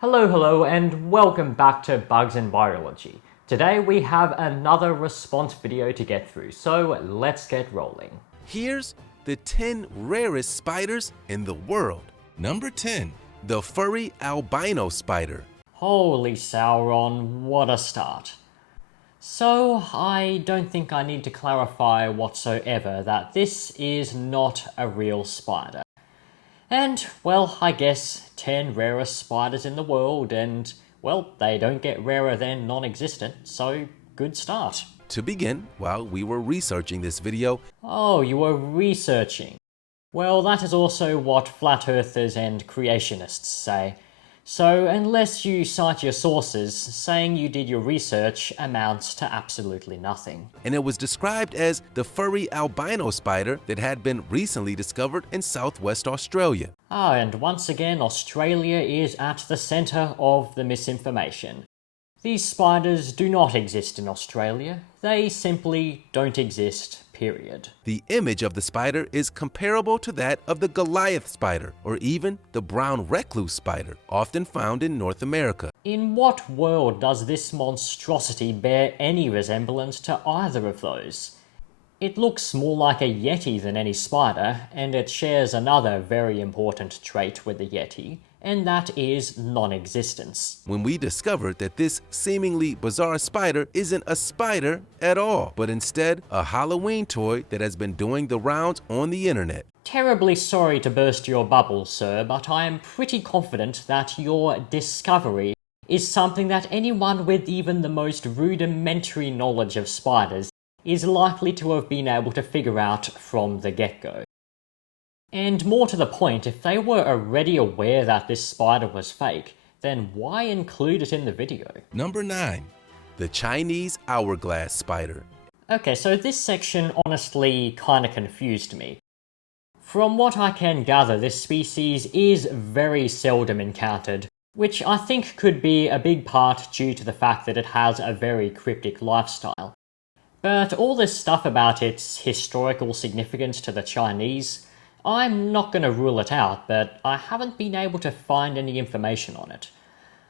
Hello, and welcome back to Bugs in Biology. Today we have another response video to get through, so let's get rolling. Here's the 10 rarest spiders in the world. Number 10. The furry albino spider. Holy Sauron, what a start. So, I don't think I need to clarify whatsoever that this is not a real spider. And, well, I guess 10 rarest spiders in the world, and, well, they don't get rarer than non-existent, so good start. To begin, while we were researching this video... Oh, you were researching. Well, that is also what flat earthers and creationists say. So, unless you cite your sources, saying you did your research amounts to absolutely nothing. And it was described as the furry albino spider that had been recently discovered in southwest Australia. And once again, Australia is at the centre of the misinformation. These spiders do not exist in Australia. They simply don't exist, period. The image of the spider is comparable to that of the Goliath spider, or even the brown recluse spider, often found in North America. In what world does this monstrosity bear any resemblance to either of those? It looks more like a yeti than any spider, and it shares another very important trait with the yeti, and that is non-existence. When we discovered that this seemingly bizarre spider isn't a spider at all, but instead a Halloween toy that has been doing the rounds on the internet. Terribly sorry to burst your bubble, sir, but I am pretty confident that your discovery is something that anyone with even the most rudimentary knowledge of spiders is likely to have been able to figure out from the get-go. And more to the point, if they were already aware that this spider was fake, then why include it in the video? Number 9. The Chinese hourglass spider. Okay, so this section honestly kinda confused me. From what I can gather, this species is very seldom encountered, which I think could be a big part due to the fact that it has a very cryptic lifestyle. But all this stuff about its historical significance to the Chinese, I'm not going to rule it out, but I haven't been able to find any information on it.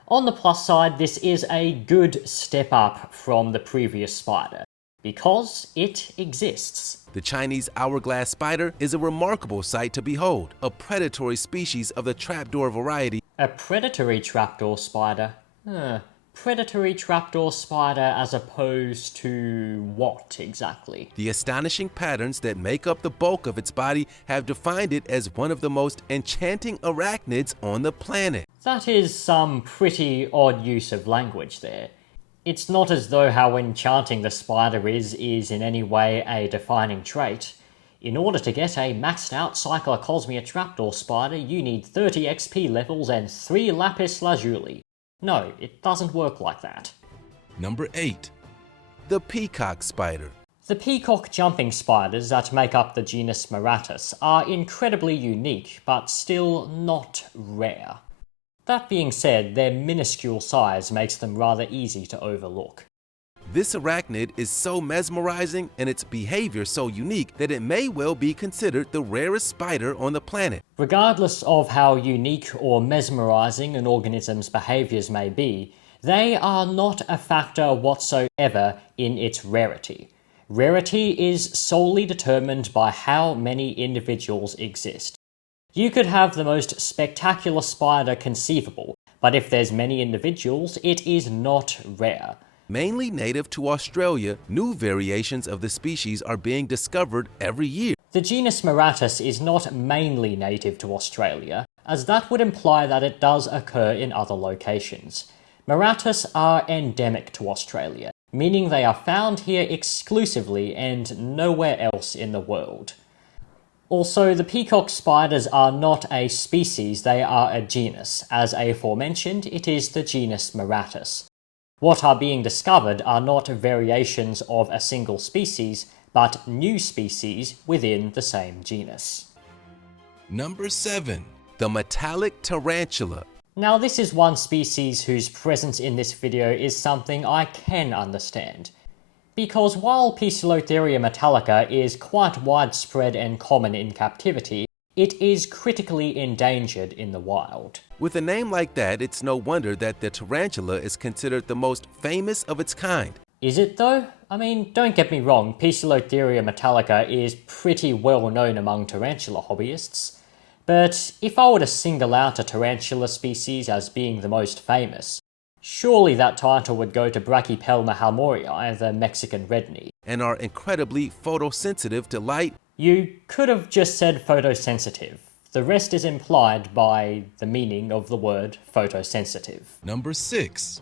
On the plus side, this is a good step up from the previous spider, because it exists. The Chinese hourglass spider is a remarkable sight to behold, a predatory species of the trapdoor variety. A predatory trapdoor spider? Predatory trapdoor spider as opposed to what exactly? The astonishing patterns that make up the bulk of its body have defined it as one of the most enchanting arachnids on the planet. That is some pretty odd use of language there. It's not as though how enchanting the spider is in any way a defining trait. In order to get a maxed out Cyclocosmia trapdoor spider, you need 30 XP levels and 3 lapis lazuli. No, it doesn't work like that. Number 8. The peacock spider. The peacock jumping spiders that make up the genus Rarest are incredibly unique, but still not rare. That being said, their minuscule size makes them rather easy to overlook. This arachnid is so mesmerizing and its behavior so unique that it may well be considered the rarest spider on the planet. Regardless of how unique or mesmerizing an organism's behaviors may be, they are not a factor whatsoever in its rarity. Rarity is solely determined by how many individuals exist. You could have the most spectacular spider conceivable, but if there's many individuals, it is not rare. Mainly native to Australia, new variations of the species are being discovered every year. The genus Rarest is not mainly native to Australia, as that would imply that it does occur in other locations. Rarest are endemic to Australia, meaning they are found here exclusively and nowhere else in the world. Also, the peacock spiders are not a species, they are a genus. As aforementioned, it is the genus Rarest. What are being discovered are not variations of a single species, but new species within the same genus. Number 7. The metallic tarantula. Now this is one species whose presence in this video is something I can understand. Because while Poecilotheria metallica is quite widespread and common in captivity, It is critically endangered in the wild. With a name like that, it's no wonder that the tarantula is considered the most famous of its kind. Is it though? I mean, don't get me wrong, Poecilotheria metallica is pretty well known among tarantula hobbyists. But if I were to single out a tarantula species as being the most famous, surely that title would go to Brachypelma halmorii, the Mexican redknee. And are incredibly photosensitive to light. You could have just said photosensitive. The rest is implied by the meaning of the word photosensitive. Number 6.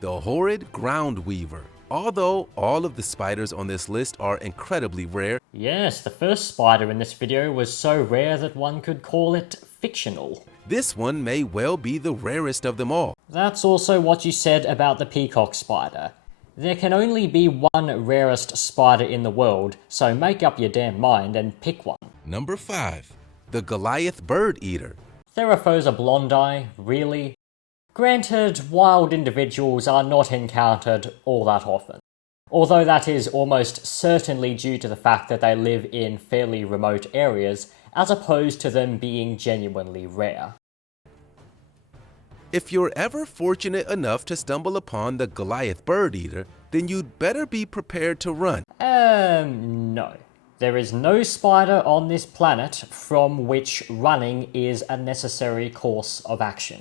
The horrid ground weaver. Although all of the spiders on this list are incredibly rare, yes, the first spider in this video was so rare that one could call it fictional. this one may well be the rarest of them all. That's also what you said about the peacock spider. There can only be one rarest spider in the world, so make up your damn mind and pick one. Number 5. The Goliath bird-eater. Theraphosa blondi, really? Granted, wild individuals are not encountered all that often, although that is almost certainly due to the fact that they live in fairly remote areas, as opposed to them being genuinely rare. If you're ever fortunate enough to stumble upon the Goliath bird-eater, then you'd better be prepared to run. No. There is no spider on this planet from which running is a necessary course of action.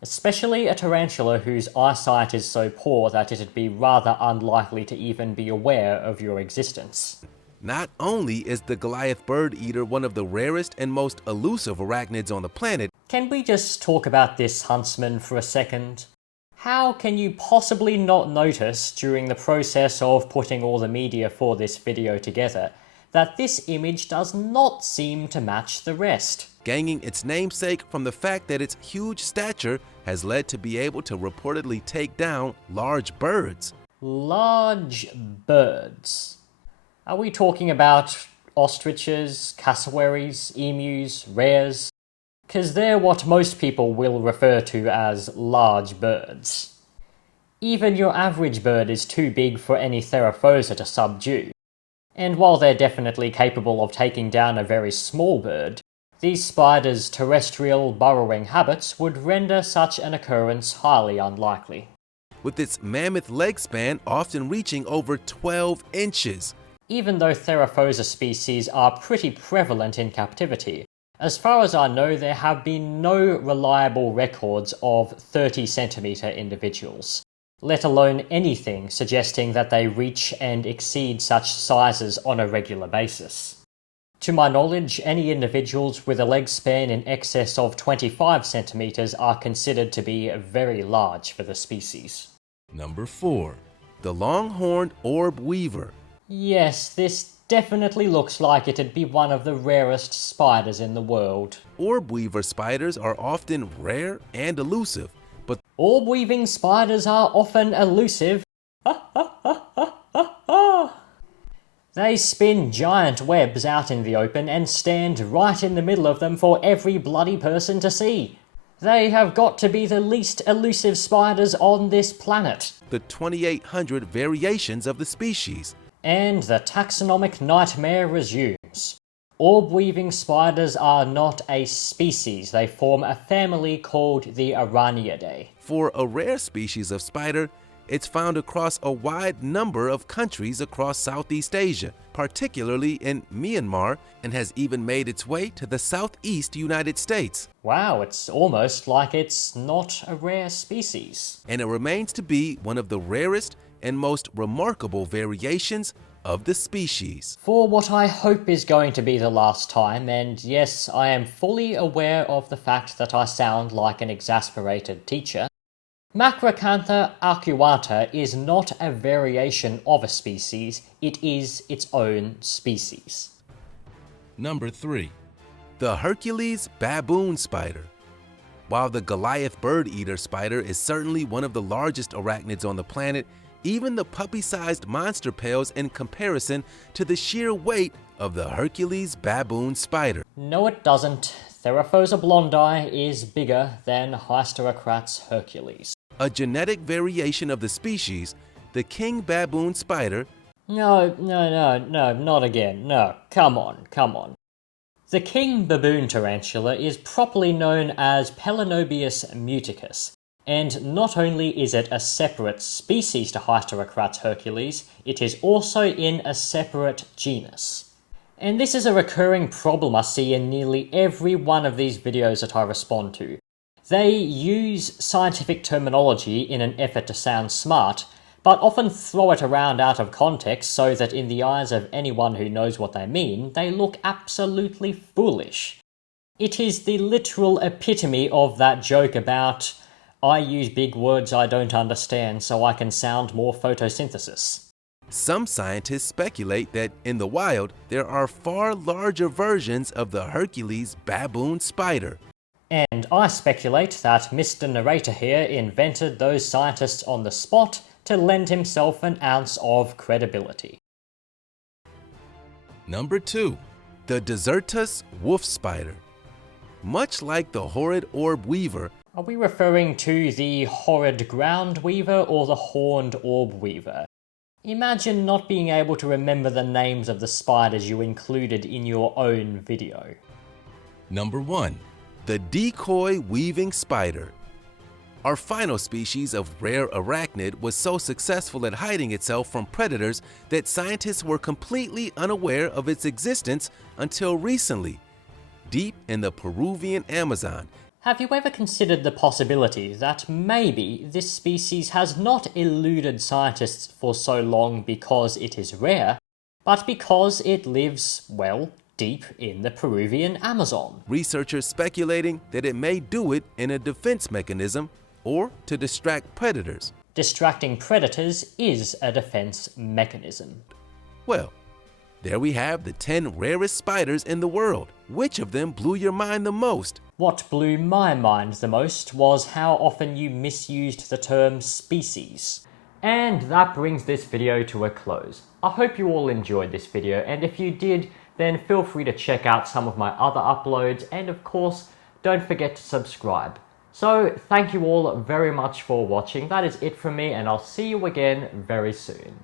Especially a tarantula whose eyesight is so poor that it'd be rather unlikely to even be aware of your existence. Not only is the Goliath bird-eater one of the rarest and most elusive arachnids on the planet, Can we just talk about this huntsman for a second? How can you possibly not notice during the process of putting all the media for this video together that this image does not seem to match the rest? gaining its namesake from the fact that its huge stature has led to be able to reportedly take down large birds. Large birds. Are we talking about ostriches, cassowaries, emus, rares? 'Cause they're what most people will refer to as large birds. Even your average bird is too big for any Theraphosa to subdue. And while they're definitely capable of taking down a very small bird, these spiders' terrestrial burrowing habits would render such an occurrence highly unlikely. With its mammoth leg span often reaching over 12 inches. Even though Theraphosa species are pretty prevalent in captivity, as far as I know there have been no reliable records of 30-centimeter individuals, let alone anything suggesting that they reach and exceed such sizes on a regular basis. To my knowledge, any individuals with a leg span in excess of 25 centimeters are considered to be very large for the species. Number 4. The long-horned orb weaver. Yes, this definitely looks like it'd be one of the rarest spiders in the world. Orb weaver spiders are often rare and elusive, but Orb-weaving spiders are often elusive. They spin giant webs out in the open and stand right in the middle of them for every bloody person to see. They have got to be the least elusive spiders on this planet. the 2,800 variations of the species. And the taxonomic nightmare resumes. Orb-weaving spiders are not a species, they form a family called the Araneae. For a rare species of spider, it's found across a wide number of countries across Southeast Asia, particularly in Myanmar, and has even made its way to the Southeast United States. Wow, it's almost like it's not a rare species. And it remains to be one of the rarest and most remarkable variations of the species. For what I hope is going to be the last time, and yes, I am fully aware of the fact that I sound like an exasperated teacher, Macrocantha arcuata is not a variation of a species, it is its own species. Number 3. The Hercules baboon spider. While the Goliath bird-eater spider is certainly one of the largest arachnids on the planet, even the puppy-sized monster pales in comparison to the sheer weight of the Hercules baboon spider. No, it doesn't. Theraphosa blondi is bigger than Hysterocrat's Hercules. A genetic variation of the species, the king baboon spider. No, not again. No, come on. The king baboon tarantula is properly known as Pelanobius muticus, and not only is it a separate species to Hysterocrats Hercules, it is also in a separate genus. And this is a recurring problem I see in nearly every one of these videos that I respond to. They use scientific terminology in an effort to sound smart, but often throw it around out of context so that in the eyes of anyone who knows what they mean, they look absolutely foolish. It is the literal epitome of that joke about, I use big words I don't understand so I can sound more photosynthesis. Some scientists speculate that in the wild, there are far larger versions of the Hercules baboon spider. And I speculate that Mr. Narrator here invented those scientists on the spot to lend himself an ounce of credibility. Number 2. The DESERTAS wolf spider. Much like the horrid orb weaver, Are we referring to the horrid ground weaver or the horned orb weaver? Imagine not being able to remember the names of the spiders you included in your own video. Number 1. The DECOY weaving spider. Our final species of rare arachnid was so successful at hiding itself from predators that scientists were completely unaware of its existence until recently, deep in the Peruvian Amazon. Have you ever considered the possibility that maybe this species has not eluded scientists for so long because it is rare, but because it lives, well, deep in the Peruvian Amazon? Researchers speculating that it may do it in a defense mechanism or to distract predators. Distracting predators is a defense mechanism. Well, there we have the 10 rarest spiders in the world. Which of them blew your mind the most? What blew my mind the most was how often you misused the term species. And that brings this video to a close. I hope you all enjoyed this video, and if you did, then feel free to check out some of my other uploads, and of course, don't forget to subscribe. So, thank you all very much for watching. That is it from me, and I'll see you again very soon.